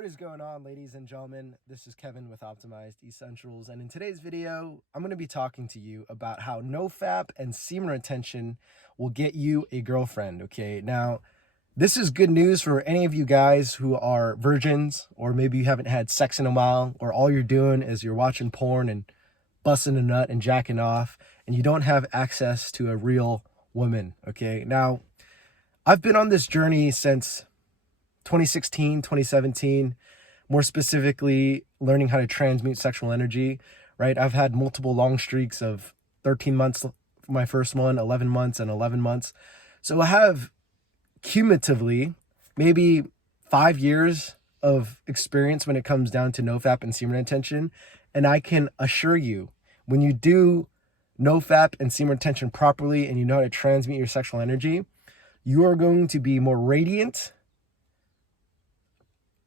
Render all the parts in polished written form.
What is going on, ladies and gentlemen? This is Kevin with Optimized Essentials, and in today's video, I'm going to be talking to you about how NoFap and semen retention will get you a girlfriend, okay? Now, this is good news for any of you guys who are virgins, or maybe you haven't had sex in a while, or all you're doing is you're watching porn and busting a nut and jacking off, and you don't have access to a real woman, okay? Now, I've been on this journey since 2016, 2017, more specifically learning how to transmute sexual energy, right? I've had multiple long streaks of 13 months for my first one, 11 months, and 11 months. So I have cumulatively maybe 5 years of experience when it comes down to NoFap and semen retention. And I can assure you, when you do NoFap and semen retention properly and you know how to transmute your sexual energy, you are going to be more radiant,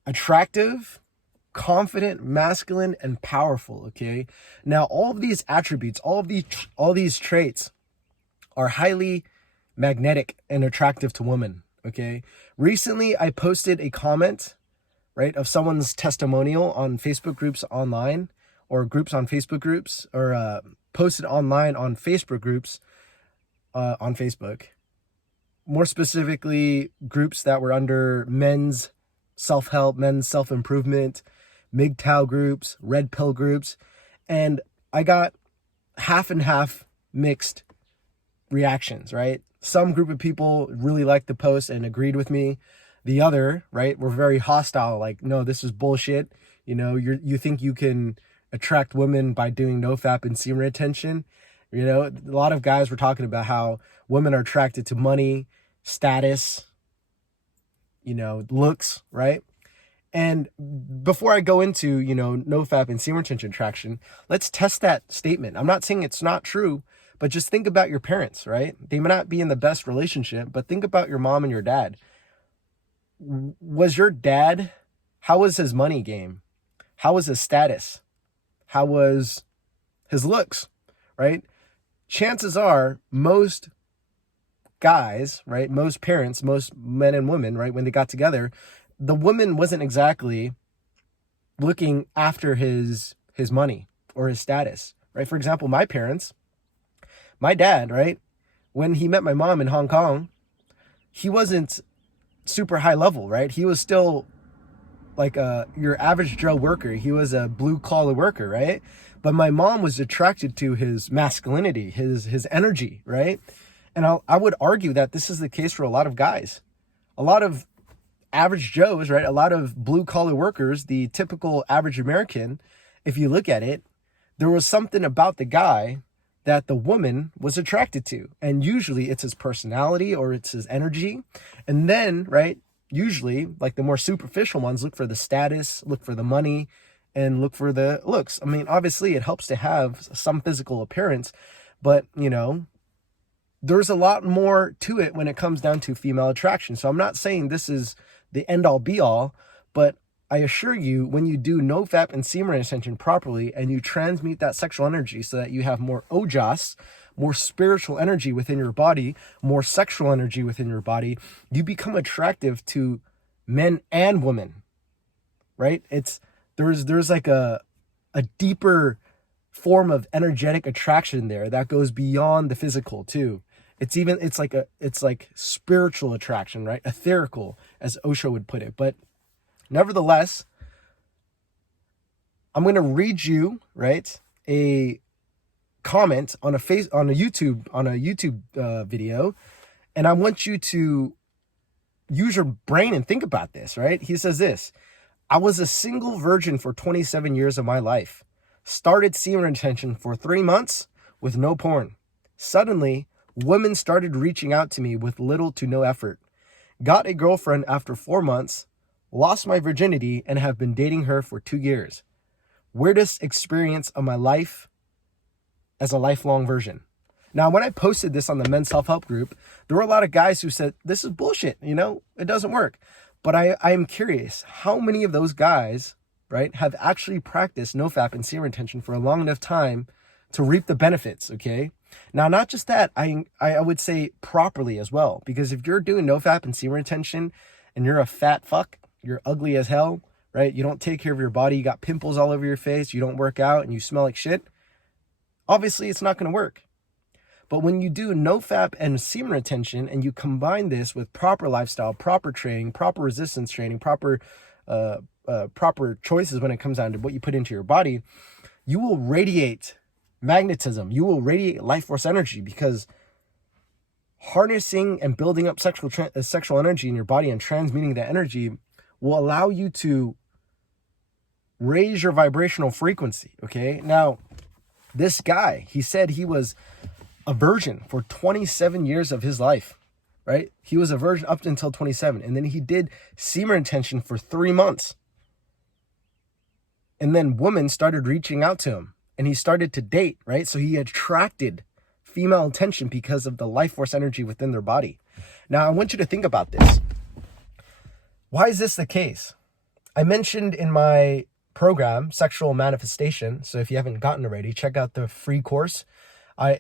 attractive, confident, masculine, and powerful, okay? Now, all of these attributes, all these traits are highly magnetic and attractive to women, okay? Recently, I posted a comment, right, of someone's testimonial on Facebook groups online, or groups on Facebook groups, or posted online on Facebook groups on Facebook. More specifically, groups that were under men's self-help, men's self-improvement, MGTOW groups, red pill groups, and I got half and half mixed reactions, right? Some group of people really liked the post and agreed with me. The other, right, were very hostile, like, no, this is bullshit. You know, you think you can attract women by doing NoFap and semen retention? You know, a lot of guys were talking about how women are attracted to money, status, you know, looks, right? And before I go into, you know, NoFap and semen retention attraction, let's test that statement. I'm not saying it's not true, but just think about your parents, right? They may not be in the best relationship, but think about your mom and your dad. Was your dad, how was his money game? How was his status? How was his looks, right? Chances are most guys, right, most parents, most men and women, right, when they got together, the woman wasn't exactly looking after his money or his status, right? For example, my parents, my dad, right, when he met my mom in Hong Kong, he wasn't super high level, right? He was still like your average Joe worker. He was a blue collar worker, right? But my mom was attracted to his masculinity, his energy, right? And I would argue that this is the case for a lot of guys. A lot of average Joes, right? A lot of blue-collar workers, the typical average American, if you look at it, there was something about the guy that the woman was attracted to. And usually it's his personality or it's his energy. And then, right, usually, like the more superficial ones, look for the status, look for the money, and look for the looks. I mean, obviously it helps to have some physical appearance, but, you know, there's a lot more to it when it comes down to female attraction. So I'm not saying this is the end all be all, but I assure you, when you do NoFap and semen retention properly and you transmute that sexual energy so that you have more ojas, more spiritual energy within your body, more sexual energy within your body, you become attractive to men and women, right? There's like a deeper form of energetic attraction there that goes beyond the physical too. It's like spiritual attraction, right? Etherical, as Osho would put it. But nevertheless, I'm going to read you, right, a comment on a YouTube video, and I want you to use your brain and think about this, right? He says this: I was a single virgin for 27 years of my life. Started semen retention for 3 months with no porn. Suddenly, women started reaching out to me with little to no effort. Got a girlfriend after 4 months, lost my virginity, and have been dating her for 2 years. Weirdest experience of my life as a lifelong virgin. Now, when I posted this on the men's self-help group, there were a lot of guys who said, this is bullshit, you know, it doesn't work. But I am curious, how many of those guys, right, have actually practiced NoFap and semen retention for a long enough time to reap the benefits, okay? Now, not just that, I would say properly as well, because if you're doing NoFap and semen retention and you're a fat fuck, you're ugly as hell, right? You don't take care of your body, you got pimples all over your face, you don't work out, and you smell like shit, obviously it's not going to work. But when you do NoFap and semen retention, and you combine this with proper lifestyle, proper training, proper resistance training, proper choices when it comes down to what you put into your body, you will radiate magnetism. You will radiate life force energy, because harnessing and building up sexual energy in your body and transmuting that energy will allow you to raise your vibrational frequency. Okay. Now, this guy, he said he was a virgin for 27 years of his life, right? He was a virgin up until 27. And then he did semen retention for 3 months. And then women started reaching out to him, and he started to date, right? So he attracted female attention because of the life force energy within their body. Now, I want you to think about this. Why is this the case? I mentioned in my program, Sexual Manifestation. So if you haven't gotten already, check out the free course.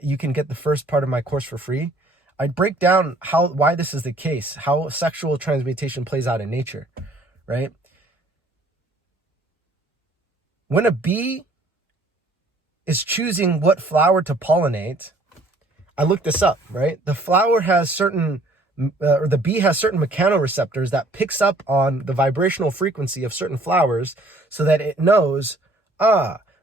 You can get the first part of my course for free. I break down why this is the case, how sexual transmutation plays out in nature, right? When a bee is choosing what flower to pollinate, I looked this up, right? The flower has the bee has certain mechanoreceptors that picks up on the vibrational frequency of certain flowers, so that it knows,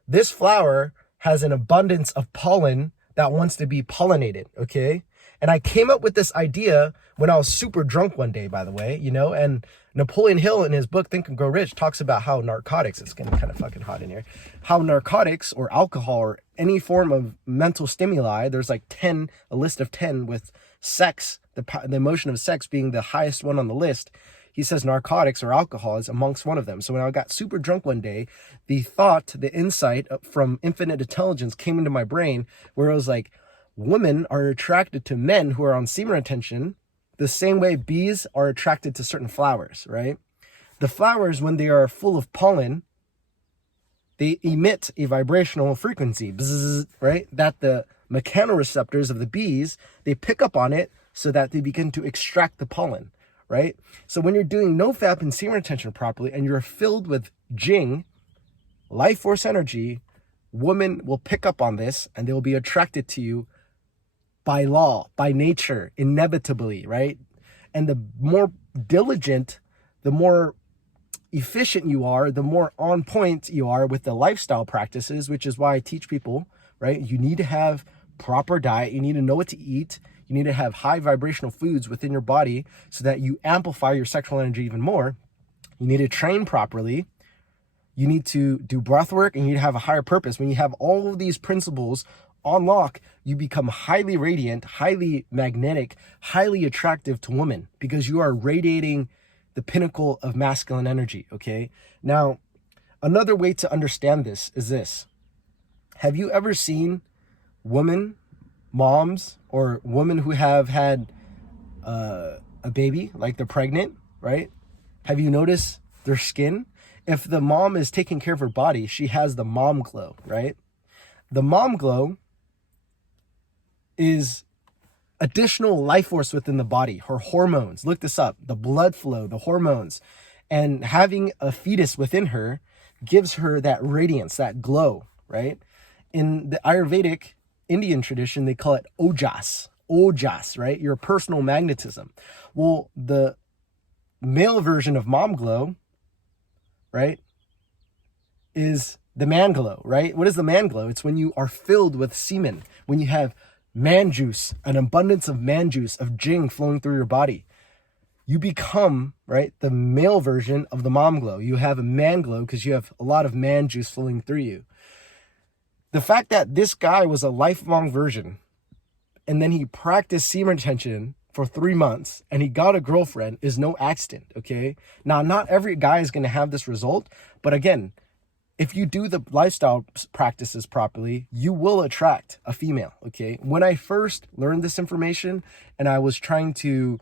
this flower has an abundance of pollen that wants to be pollinated, okay? And I came up with this idea when I was super drunk one day, by the way, and Napoleon Hill in his book, Think and Grow Rich, talks about how narcotics, it's getting kind of fucking hot in here, how narcotics or alcohol or any form of mental stimuli, there's like a list of 10 with sex, the emotion of sex being the highest one on the list. He says narcotics or alcohol is amongst one of them. So when I got super drunk one day, the insight from infinite intelligence came into my brain, where it was like, women are attracted to men who are on semen retention the same way bees are attracted to certain flowers, right? The flowers, when they are full of pollen, they emit a vibrational frequency, bzzz, right? That the mechanoreceptors of the bees, they pick up on it so that they begin to extract the pollen, right? So when you're doing NoFap and semen retention properly, and you're filled with Jing, life force energy, women will pick up on this, and they will be attracted to you by law, by nature, inevitably, right? And the more diligent, the more efficient you are, the more on point you are with the lifestyle practices, which is why I teach people, right? You need to have proper diet. You need to know what to eat. You need to have high vibrational foods within your body so that you amplify your sexual energy even more. You need to train properly. You need to do breath work, and you need to have a higher purpose. When you have all of these principles on lock, you become highly radiant, highly magnetic, highly attractive to women, because you are radiating the pinnacle of masculine energy, okay? Now, another way to understand this is this. Have you ever seen women, moms, or women who have had a baby, like they're pregnant, right? Have you noticed their skin? If the mom is taking care of her body, she has the mom glow, right? The mom glow is additional life force within the body, her hormones. Look this up, the blood flow, the hormones. And having a fetus within her gives her that radiance, that glow, right? In the Ayurvedic Indian tradition, they call it ojas, right? Your personal magnetism. Well, the male version of mom glow, right, is the man glow, right? What is the man glow? It's when you are filled with semen, when you have man juice, an abundance of man juice, of Jing flowing through your body. You become, right, the male version of the mom glow. You have a man glow because you have a lot of man juice flowing through you. The fact that this guy was a lifelong virgin, and then he practiced semen retention for 3 months, and he got a girlfriend, is no accident, okay? Now, not every guy is going to have this result, but again, if you do the lifestyle practices properly, you will attract a female, okay? When I first learned this information and I was trying to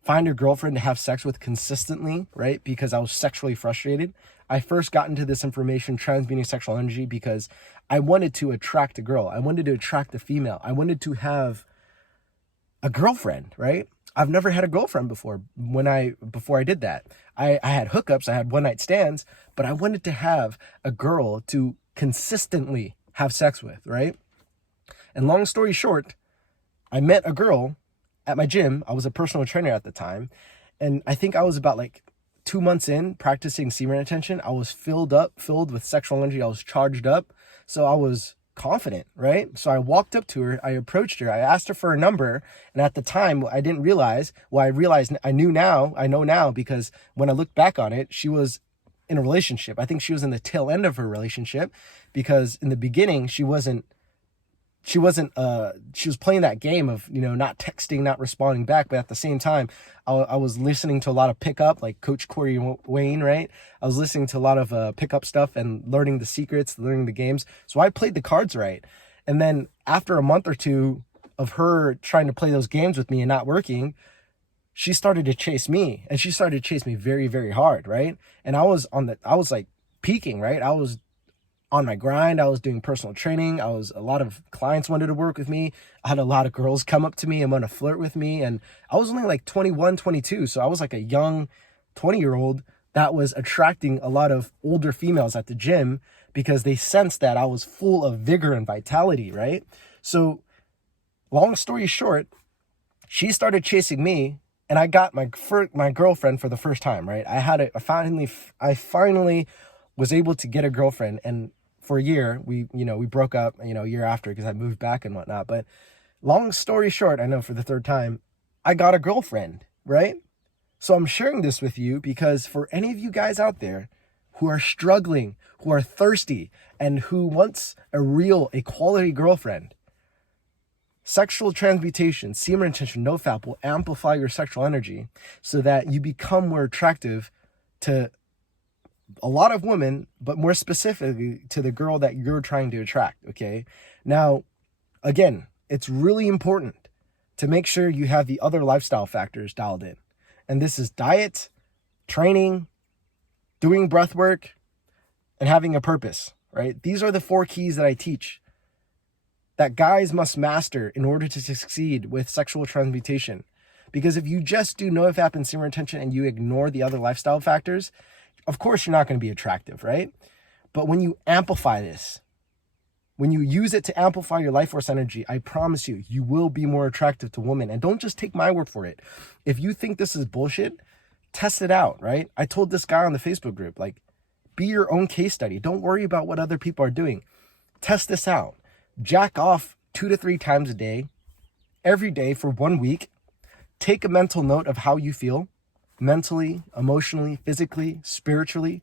find a girlfriend to have sex with consistently, right? Because I was sexually frustrated, I first got into this information, transmuting sexual energy, because I wanted to attract a girl. I wanted to attract a female. I wanted to have a girlfriend, right? I've never had a girlfriend before. Before I did that, I had hookups, I had one night stands, but I wanted to have a girl to consistently have sex with, right? And long story short, I met a girl at my gym. I was a personal trainer at the time. And I think I was about like 2 months in practicing semen retention. I was filled with sexual energy. I was charged up. So I was confident, right? So I walked up to her. I approached her. I asked her for a number. And at the time, I didn't realize, I know now because when I look back on it, she was in a relationship. I think she was in the tail end of her relationship because in the beginning, she was playing that game of, not texting, not responding back. But at the same time, I was listening to a lot of pickup, like Coach Corey Wayne, right? I was listening to a lot of pickup stuff and learning the secrets, learning the games. So I played the cards right. And then after a month or two of her trying to play those games with me and not working, she started to chase me, and she started to chase me very, very hard, right? And I was like peaking, right? I was on my grind. I was doing personal training. A lot of clients wanted to work with me. I had a lot of girls come up to me and want to flirt with me. And I was only like 21, 22. So I was like a young 20-year-old that was attracting a lot of older females at the gym because they sensed that I was full of vigor and vitality, right? So long story short, she started chasing me and I got my girlfriend for the first time, right? I finally was able to get a girlfriend, and for a year, we broke up, a year after because I moved back and whatnot. But long story short, I know for the third time, I got a girlfriend, right? So I'm sharing this with you because for any of you guys out there who are struggling, who are thirsty, and who wants a quality girlfriend, sexual transmutation, semen retention, NoFap will amplify your sexual energy so that you become more attractive to a lot of women, but more specifically to the girl that you're trying to attract, okay? Now, again, it's really important to make sure you have the other lifestyle factors dialed in. And this is diet, training, doing breath work, and having a purpose, right? These are the 4 keys that I teach that guys must master in order to succeed with sexual transmutation. Because if you just do NoFap and semen retention and you ignore the other lifestyle factors, of course you're not going to be attractive, right? But when you amplify this, when you use it to amplify your life force energy, I promise you, you will be more attractive to women. And don't just take my word for it. If you think this is bullshit, test it out, right? I told this guy on the Facebook group, like, be your own case study. Don't worry about what other people are doing. Test this out. Jack off 2 to 3 times a day, every day for 1 week. Take a mental note of how you feel mentally, emotionally, physically, spiritually.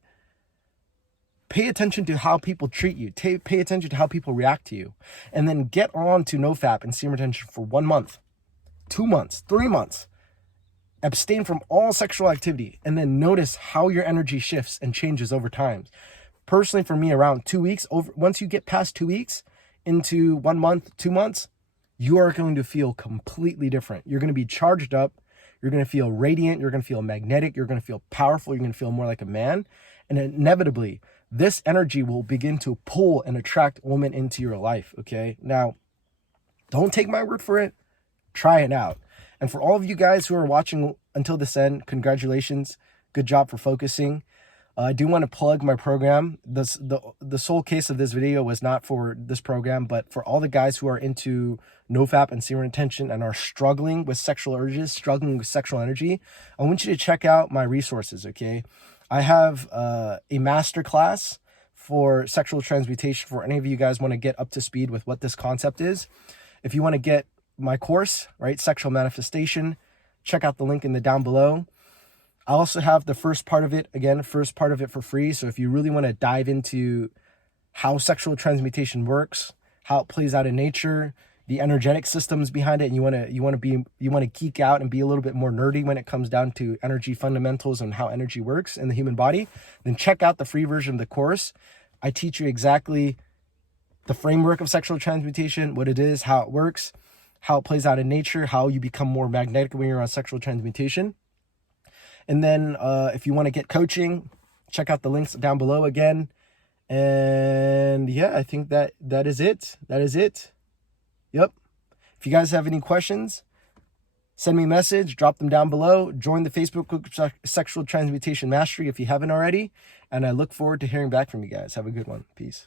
Pay attention to how people treat you. Pay attention to how people react to you. And then get on to NoFap and semen retention for 1 month, 2 months, 3 months. Abstain from all sexual activity and then notice how your energy shifts and changes over time. Personally, for me, around 2 weeks, once you get past 2 weeks into 1 month, 2 months, you are going to feel completely different. You're going to be charged up. You're going to feel radiant. You're going to feel magnetic. You're going to feel powerful. You're going to feel more like a man. And inevitably, this energy will begin to pull and attract women into your life, okay? Now, don't take my word for it. Try it out. And for all of you guys who are watching until this end, congratulations. Good job for focusing. I do want to plug my program. The sole case of this video was not for this program, but for all the guys who are into NoFap and semen retention and are struggling with sexual urges, struggling with sexual energy, I want you to check out my resources, okay? I have a masterclass for sexual transmutation for any of you guys want to get up to speed with what this concept is. If you want to get my course, right, Sexual Manifestation, check out the link in the down below. I also have the first part of it for free. So if you really want to dive into how sexual transmutation works, how it plays out in nature, the energetic systems behind it, and you want to geek out and be a little bit more nerdy when it comes down to energy fundamentals and how energy works in the human body, then check out the free version of the course. I teach you exactly the framework of sexual transmutation, what it is, how it works, how it plays out in nature, how you become more magnetic when you're on sexual transmutation. And then if you want to get coaching, check out the links down below again. And yeah, I think that is it. That is it. Yep. If you guys have any questions, Send me a message, drop them down below. Join the Facebook group Sexual Transmutation Mastery if you haven't already. And I look forward to hearing back from you guys. Have a good one. Peace.